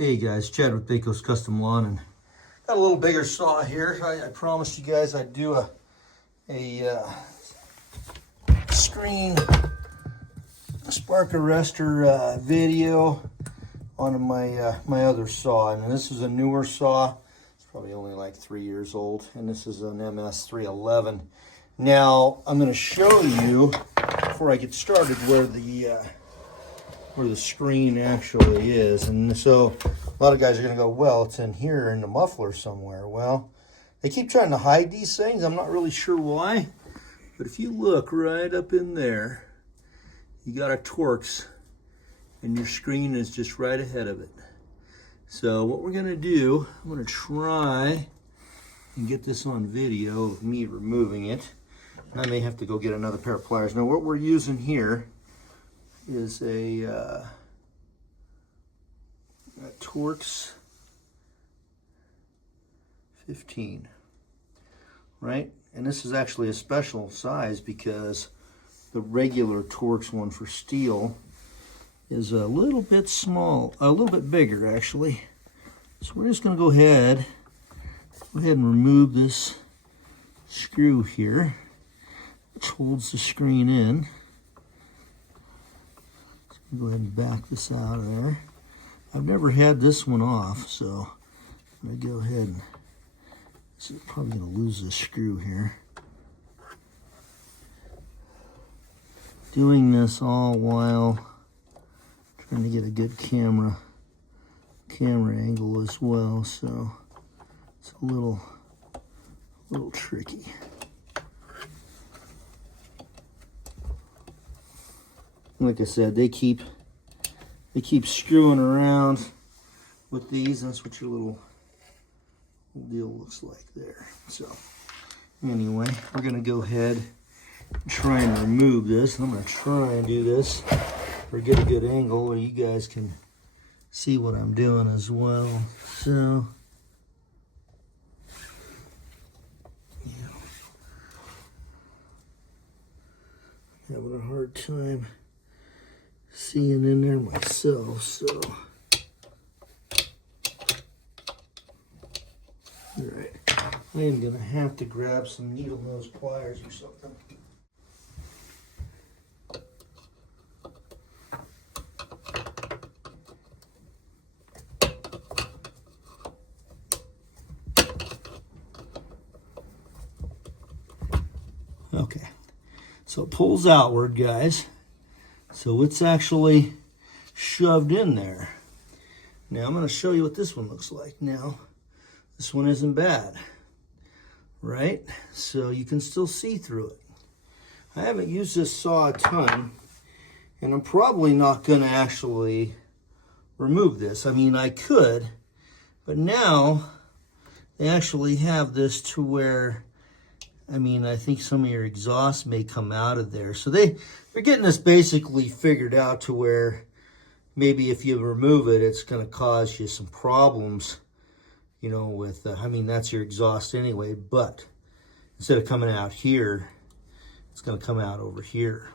Hey guys, Chad with BAKO'S Custom Lawn, and got a little bigger saw here. I promised you guys I'd do a screen spark arrestor video on my other saw, and this is a newer saw. It's probably only like 3 years old, and this is an MS311. Now I'm going to show you before I get started where the screen actually is. And so a lot of guys are going to go, well, it's in here in the muffler somewhere. Well, they keep trying to hide these things. I'm not really sure why, but if you look right up in there, you got a Torx and your screen is just right ahead of it. So what we're going to do, I'm going to try and get this on video of me removing it. I may have to go get another pair of pliers. Now what we're using here is a Torx 15, right? And this is actually a special size because the regular Torx one for Stihl is a little bit small, a little bit bigger actually. So we're just going to go ahead and remove this screw here, which holds the screen in. Go ahead and back this out of there. I've never had this one off, so I'm going to go ahead and, this is probably going to lose this screw here. Doing this all while trying to get a good camera angle as well, so it's a little tricky. Like I said, they keep screwing around with these. That's what your little deal looks like there. So anyway, we're gonna go ahead and try and remove this. I'm gonna try and do this or get a good angle where you guys can see what I'm doing as well. So yeah, having a hard time seeing in there myself, so all right, I am gonna have to grab some needle nose pliers or something. Okay, so it pulls outward, guys. So it's actually shoved in there. Now I'm going to show you what this one looks like. Now, this one isn't bad, right? So you can still see through it. I haven't used this saw a ton, and I'm probably not going to actually remove this. I mean, I could, but now they actually have this to where, I mean, I think some of your exhaust may come out of there. So they're getting this basically figured out to where maybe if you remove it, it's going to cause you some problems, you know, with, I mean, that's your exhaust anyway, but instead of coming out here, it's going to come out over here.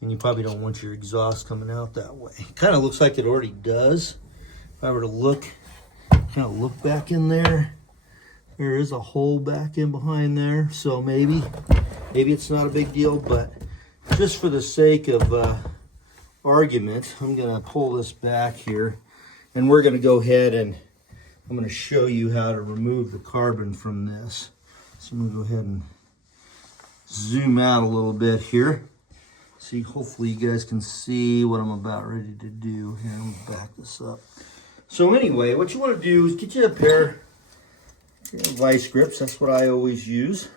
And you probably don't want your exhaust coming out that way. It kind of looks like it already does. If I were to look, kind of look back in there, there is a hole back in behind there, so maybe it's not a big deal, but just for the sake of argument, I'm going to pull this back here, and we're going to go ahead and I'm going to show you how to remove the carbon from this. So I'm going to go ahead and zoom out a little bit here. See, hopefully you guys can see what I'm about ready to do here. I'm going to back this up. So anyway, what you want to do is get you a pair vice grips. That's what I always use,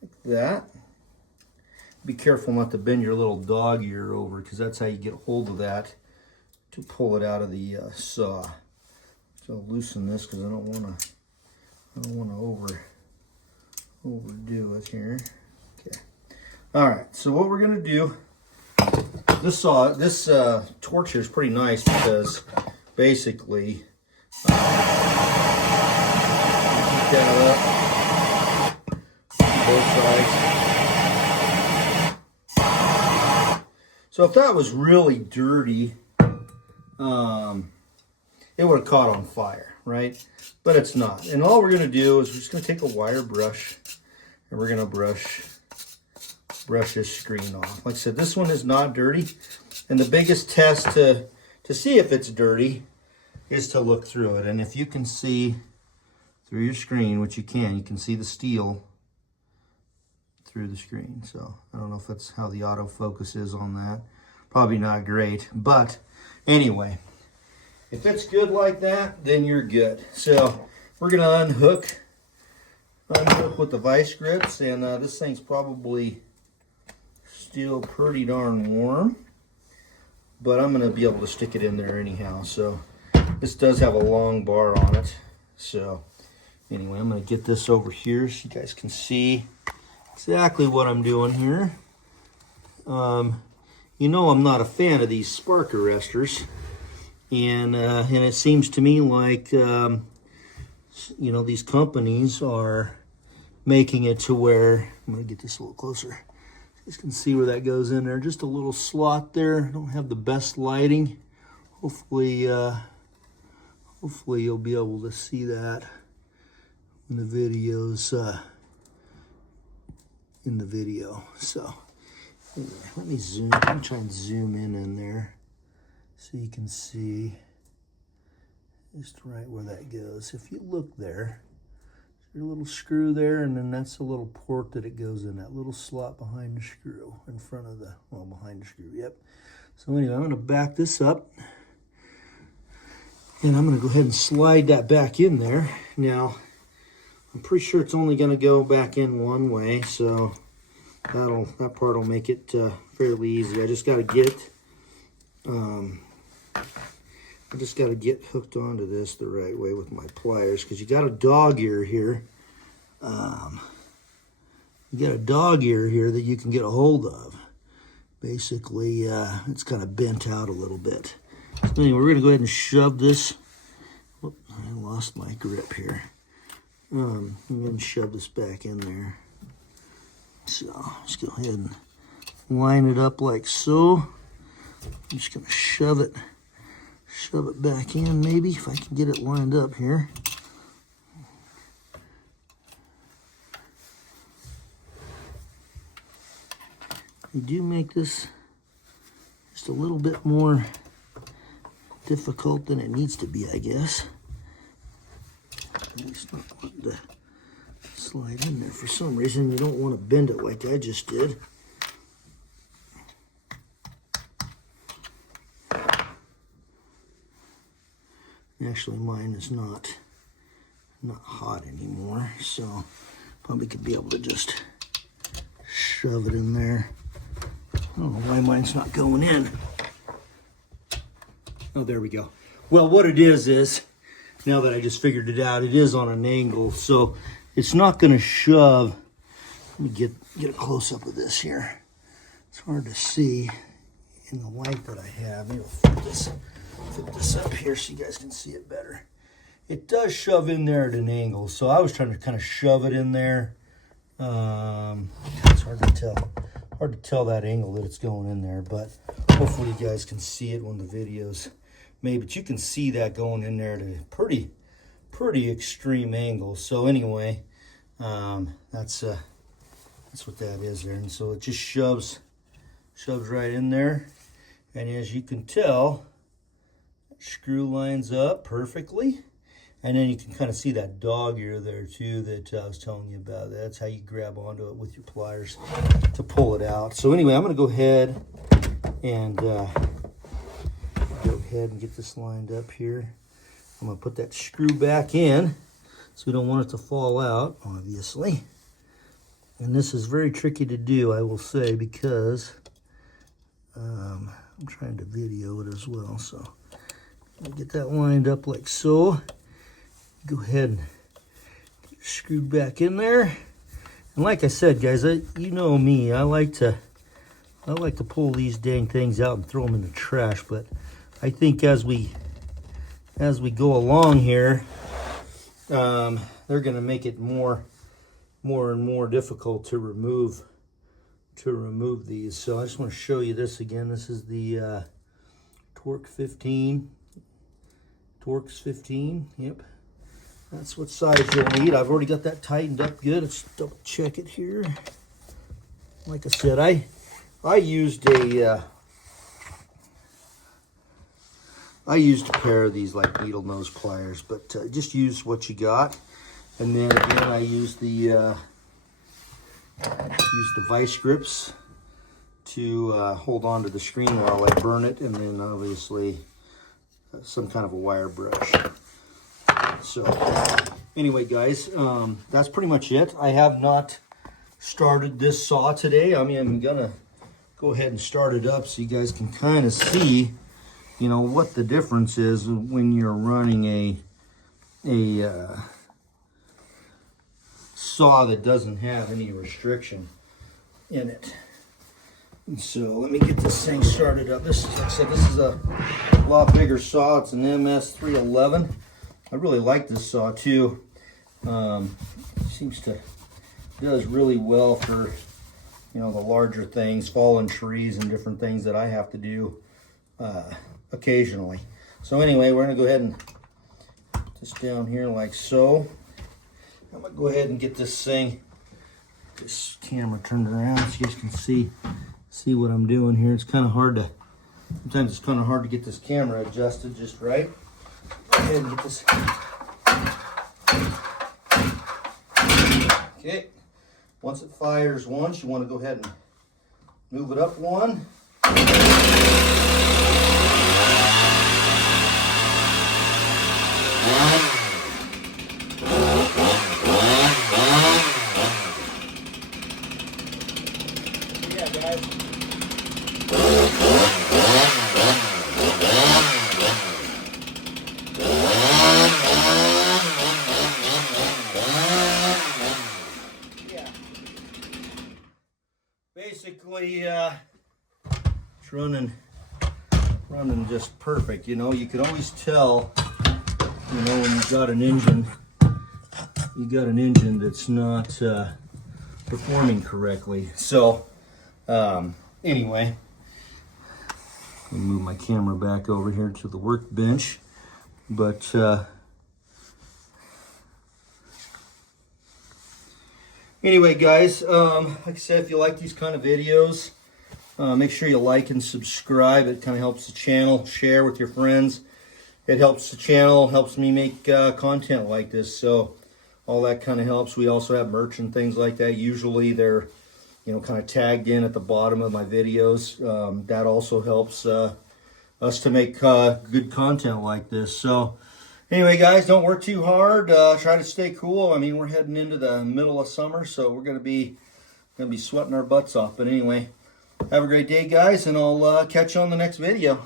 like that. Be careful not to bend your little dog ear over, because that's how you get hold of that to pull it out of the saw. So I'll loosen this because I don't want to overdo it here. Okay. All right. So what we're gonna do, this Torx here is pretty nice because basically. That up both sides. So if that was really dirty, it would have caught on fire, right? But it's not. And all we're gonna do is we're just gonna take a wire brush and we're gonna brush this screen off. Like I said, this one is not dirty. And the biggest test to see if it's dirty is to look through it. And if you can see through your screen, which you can see the Stihl through the screen. So I don't know if that's how the autofocus is on that. Probably not great, but anyway, if it's good like that, then you're good. So we're gonna unhook with the vice grips, and this thing's probably still pretty darn warm, but I'm gonna be able to stick it in there anyhow. So this does have a long bar on it. So anyway, I'm gonna get this over here so you guys can see exactly what I'm doing here. You know, I'm not a fan of these spark arrestors, and it seems to me like you know, these companies are making it to where, I'm gonna get this a little closer. You can see where that goes in there. Just a little slot there. I don't have the best lighting. Hopefully you'll be able to see that in the videos. In the video. So anyway, let me try and zoom in there so you can see just right where that goes. If you look there, there's a little screw there, and then that's a little port that it goes in, that little slot behind the screw, in front of the, well, behind the screw, yep. So anyway, I'm gonna back this up, and I'm gonna go ahead and slide that back in there. Now, I'm pretty sure it's only gonna go back in one way, so that part will make it fairly easy. I just gotta get hooked onto this the right way with my pliers, because you got a dog ear here. You got a dog ear here that you can get a hold of. Basically, it's kind of bent out a little bit. So anyway, we're gonna go ahead and shove this. Whoop, I lost my grip here. I'm going to shove this back in there. So let's go ahead and line it up like so. I'm just going to shove it back in, maybe, if I can get it lined up here. They do make this just a little bit more difficult than it needs to be, I guess. It's not wanting to slide in there for some reason. You don't want to bend it like I just did. Actually, mine is not hot anymore, so probably could be able to just shove it in there. I don't know why mine's not going in. Oh, there we go. Well, what it is now that I just figured it out, it is on an angle, so it's not going to shove. Let me get a close-up of this here. It's hard to see in the light that I have. Maybe I'll flip this up here so you guys can see it better. It does shove in there at an angle, so I was trying to kind of shove it in there. It's hard to tell. Hard to tell that angle that it's going in there, but hopefully you guys can see it when the video's made. But you can see that going in there at a pretty extreme angle. So anyway, that's what that is there. And so it just shoves right in there. And as you can tell, screw lines up perfectly. And then you can kind of see that dog ear there too that I was telling you about. That's how you grab onto it with your pliers to pull it out. So anyway, I'm going to go ahead and get this lined up here. I'm going to put that screw back in so we don't want it to fall out, obviously. And this is very tricky to do, I will say, because I'm trying to video it as well. So I'll get that lined up like so. Go ahead and get it screwed back in there. And like I said, guys, you know me, I like to pull these dang things out and throw them in the trash. But I think as we go along here, they're going to make it more and more difficult to remove these. So I just want to show you this again. This is the Torx 15 Torx 15, yep. That's what size you'll need. I've already got that tightened up good. Let's double check it here. Like I said, I used a pair of these like needle nose pliers, but just use what you got. And then again, I used the vice grips to hold on to the screen while I burn it, and then obviously some kind of a wire brush. So anyway, guys, that's pretty much it. I have not started this saw today. I mean, I'm gonna go ahead and start it up so you guys can kind of see, you know, what the difference is when you're running a saw that doesn't have any restriction in it. And so let me get this thing started up. This, like I said, this is a lot bigger saw. It's an MS311. I really like this saw too. Does really well for, you know, the larger things, fallen trees and different things that I have to do occasionally. So anyway, we're gonna go ahead and put this down here like so. I'm gonna go ahead and get this camera turned around so you guys can see what I'm doing here. It's kind of hard to, sometimes it's kind of hard to get this camera adjusted just right. Go ahead and get this. Okay, once it fires once, you want to go ahead and move it up one. Yeah, guys. Basically, it's running just perfect. You know, you can always tell, you know, when you've got an engine, that's not performing correctly. So, anyway, let me move my camera back over here to the workbench. But anyway, guys, like I said, if you like these kind of videos, make sure you like and subscribe. It kind of helps the channel. Share with your friends. It helps the channel, helps me make content like this. So all that kind of helps. We also have merch and things like that. Usually they're, you know, kind of tagged in at the bottom of my videos. That also helps us to make good content like this. So anyway, guys, don't work too hard. Try to stay cool. I mean, we're heading into the middle of summer, so we're gonna be sweating our butts off. But anyway, have a great day, guys, and I'll catch you on the next video.